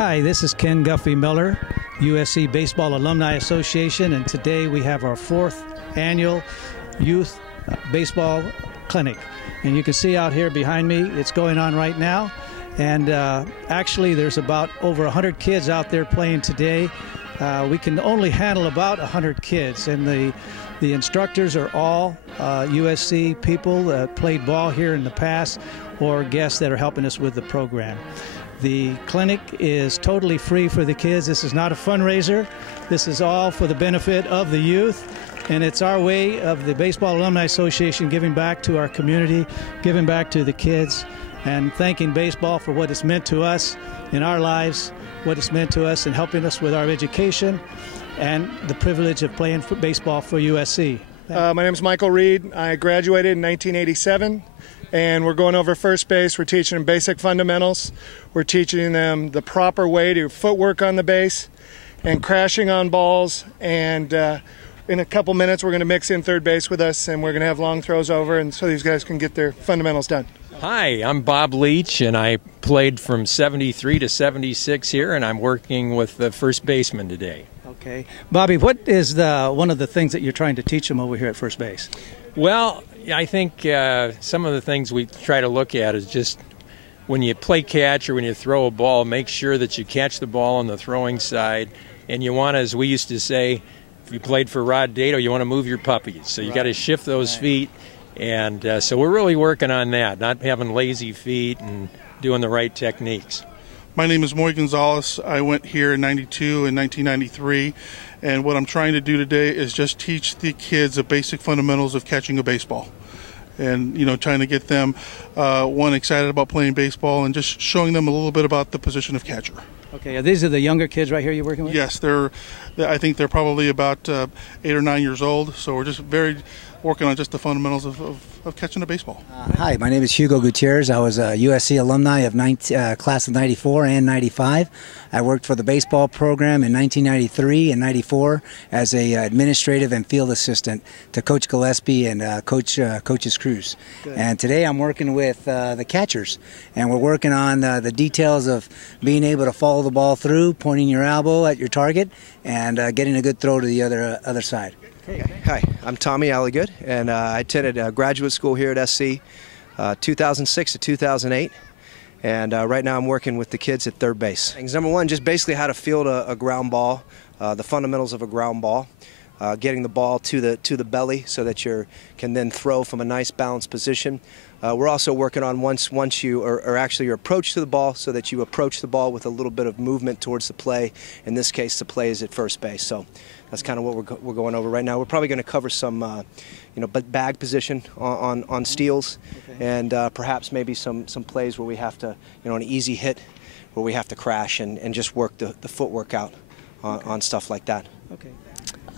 Hi, this is Ken Guffey Miller, USC Baseball Alumni Association, and today we have our 4th annual Youth Baseball Clinic. And you can see out here behind me, it's going on right now. And actually, there's about over 100 kids out there playing today. We can only handle about 100 kids, and the instructors are all USC people that played ball here in the past or guests that are helping us with the program. The clinic is totally free for the kids. This is not a fundraiser. This is all for the benefit of the youth, and it's our way of the Baseball Alumni Association giving back to our community, giving back to the kids, and thanking baseball for what it's meant to us in our lives, what it's meant to us in helping us with our education, and the privilege of playing baseball for USC. My name is Michael Reed. I graduated in 1987, and we're going over first base. We're teaching them basic fundamentals. We're teaching them the proper way to footwork on the base and crashing on balls. And in a couple minutes, we're going to mix in third base with us, and we're going to have long throws over, and so these guys can get their fundamentals done. Hi, I'm Bob Leach, and I played from 73 to 76 here, and I'm working with the first baseman today. Okay. Bobby, what is one of the things that you're trying to teach them over here at first base? Well, I think some of the things we try to look at is just when you play catch or when you throw a ball, make sure that you catch the ball on the throwing side. And you want to, as we used to say, if you played for Rod Dato, you want to move your puppies. So you got to shift those feet. And so we're really working on that, not having lazy feet and doing the right techniques. My name is Moy Gonzalez. I went here in 92 and 1993, and what I'm trying to do today is just teach the kids the basic fundamentals of catching a baseball. And, trying to get them, one, excited about playing baseball and just showing them a little bit about the position of catcher. Okay, these are the younger kids right here you're working with? Yes, I think they're probably about 8 or 9 years old, so we're just working on just the fundamentals of catching a baseball. Hi, my name is Hugo Gutierrez. I was a USC alumni of class of 94 and 95. I worked for the baseball program in 1993 and 94 as a administrative and field assistant to Coach Gillespie and Coach's Cruz. Good. And today I'm working with the catchers, and we're working on the details of being able to follow the ball through, pointing your elbow at your target, and getting a good throw to the other side. Hi, I'm Tommy Alligood, and I attended graduate school here at SC 2006 to 2008, and right now I'm working with the kids at third base. Number one, just basically how to field a ground ball, the fundamentals of a ground ball, getting the ball to the belly so that you can then throw from a nice balanced position. We're also working on once you, or actually your approach to the ball, so that you approach the ball with a little bit of movement towards the play. In this case, the play is at first base. So that's kind of what we're going over right now. We're probably going to cover some, bag position on steals, and perhaps maybe some plays where we have to, an easy hit, where we have to crash and just work the footwork out on stuff like that. Okay.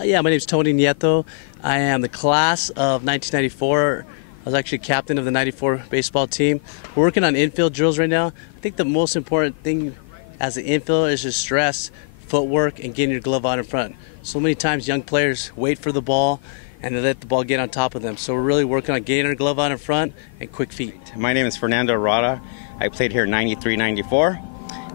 Yeah, my name is Tony Nieto. I am the class of 1994. I was actually captain of the 94 baseball team. We're working on infield drills right now. I think the most important thing as an infielder is just stress, footwork, and getting your glove out in front. So many times young players wait for the ball and they let the ball get on top of them. So we're really working on getting our glove out in front and quick feet. My name is Fernando Rada. I played here in 93, 94.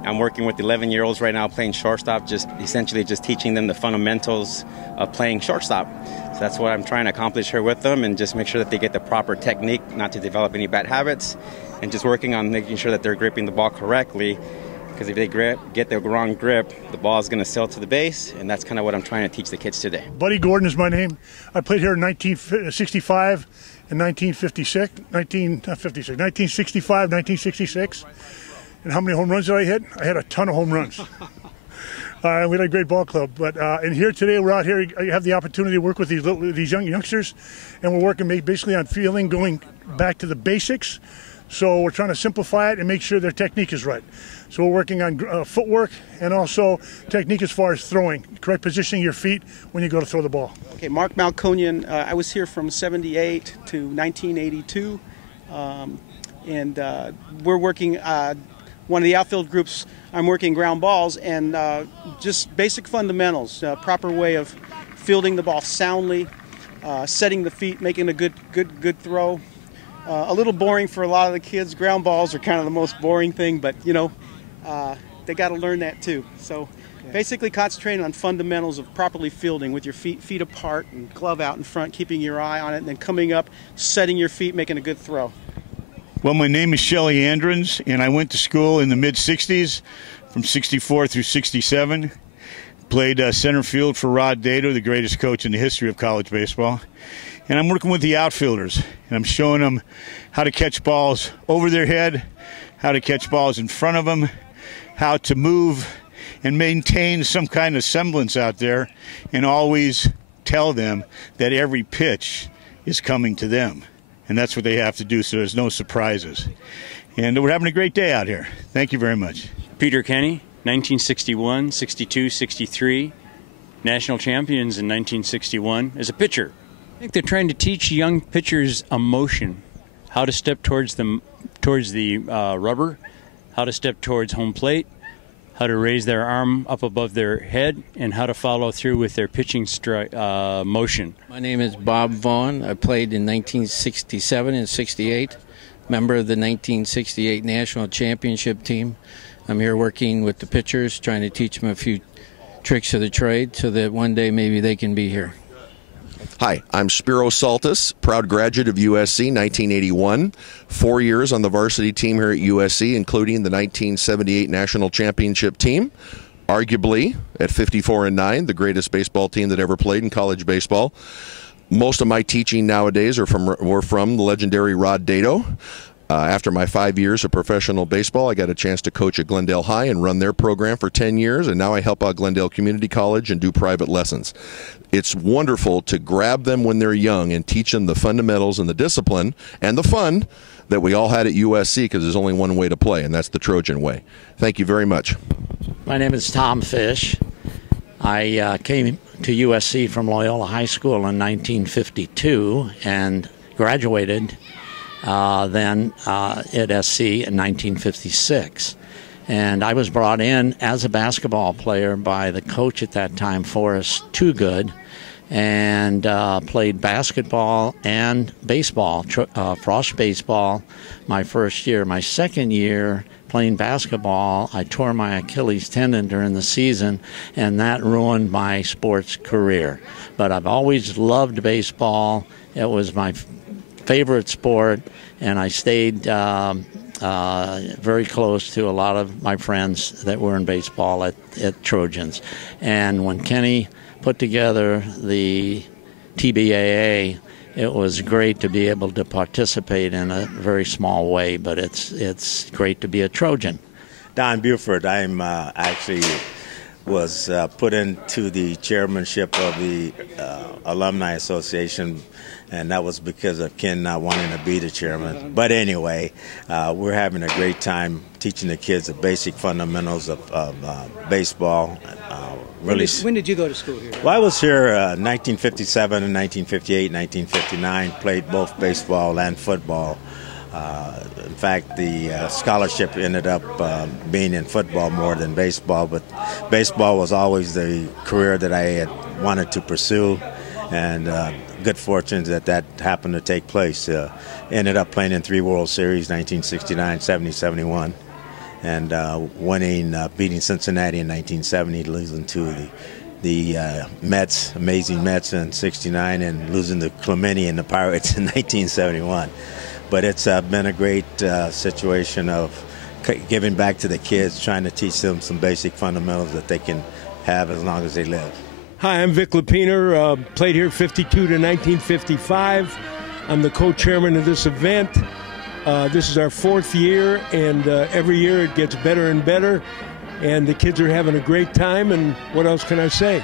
I'm working with 11-year-olds right now playing shortstop, just essentially just teaching them the fundamentals of playing shortstop. So that's what I'm trying to accomplish here with them, and just make sure that they get the proper technique, not to develop any bad habits, and just working on making sure that they're gripping the ball correctly, because if they get the wrong grip, the ball is going to sail to the base, and that's kind of what I'm trying to teach the kids today. Buddy Gordon is my name. I played here in 1965 and 1965, 1966. And how many home runs did I hit? I had a ton of home runs. We had a great ball club. But and here today, we're out here. I have the opportunity to work with these youngsters, and we're working basically on fielding, going back to the basics. So we're trying to simplify it and make sure their technique is right. So we're working on footwork and also technique as far as throwing, correct positioning your feet when you go to throw the ball. Okay, Mark Malconian. I was here from 78 to 1982, and we're working. One of the outfield groups, I'm working ground balls and just basic fundamentals, proper way of fielding the ball soundly, setting the feet, making a good throw. A little boring for a lot of the kids. Ground balls are kind of the most boring thing, but they got to learn that too. So basically concentrating on fundamentals of properly fielding with your feet apart and glove out in front, keeping your eye on it, and then coming up, setting your feet, making a good throw. Well, my name is Shelly Andrins, and I went to school in the mid-'60s, from 64 through 67. Played center field for Rod Dato, the greatest coach in the history of college baseball. And I'm working with the outfielders, and I'm showing them how to catch balls over their head, how to catch balls in front of them, how to move and maintain some kind of semblance out there, and always tell them that every pitch is coming to them. And that's what they have to do, so there's no surprises. And we're having a great day out here. Thank you very much. Peter Kenny, 1961, 62, 63, national champions in 1961 as a pitcher. I think they're trying to teach young pitchers emotion, how to step towards the rubber, how to step towards home plate, how to raise their arm up above their head, and how to follow through with their pitching motion. My name is Bob Vaughn. I played in 1967 and 68, member of the 1968 National Championship team. I'm here working with the pitchers, trying to teach them a few tricks of the trade so that one day maybe they can be here. Hi, I'm Spiro Saltis, proud graduate of USC, 1981. 4 years on the varsity team here at USC, including the 1978 National Championship team. Arguably, at 54-9, the greatest baseball team that ever played in college baseball. Most of my teaching nowadays were from the legendary Rod Dato. After my 5 years of professional baseball, I got a chance to coach at Glendale High and run their program for 10 years, and now I help out Glendale Community College and do private lessons. It's wonderful to grab them when they're young and teach them the fundamentals and the discipline and the fun that we all had at USC, because there's only one way to play, and that's the Trojan Way. Thank you very much. My name is Tom Fish. I came to USC from Loyola High School in 1952 and graduated then at SC in 1956. And I was brought in as a basketball player by the coach at that time, Forrest Toogood, and played basketball and baseball, Frosh baseball, my first year. My second year playing basketball, I tore my Achilles tendon during the season, and that ruined my sports career. But I've always loved baseball. It was my favorite sport, and I stayed very close to a lot of my friends that were in baseball at Trojans. And when Kenny put together the TBAA, it was great to be able to participate in a very small way, but it's great to be a Trojan. Don Buford, I'm actually was put into the chairmanship of the Alumni Association, and that was because of Ken not wanting to be the chairman. But anyway, we're having a great time teaching the kids the basic fundamentals of baseball. When did you go to school here? Well, I was here 1957 and 1958, 1959, played both baseball and football. In fact, the scholarship ended up being in football more than baseball, but baseball was always the career that I had wanted to pursue, and good fortune that happened to take place. Ended up playing in 3 World Series, 1969, 70, 71, and beating Cincinnati in 1970, losing to the Mets, amazing Mets in 69, and losing to Clemente and the Pirates in 1971. But it's been a great situation of giving back to the kids, trying to teach them some basic fundamentals that they can have as long as they live. Hi, I'm Vic Lapiner, played here 52 to 1955. I'm the co-chairman of this event. This is our 4th year, and every year it gets better and better, and the kids are having a great time, and what else can I say?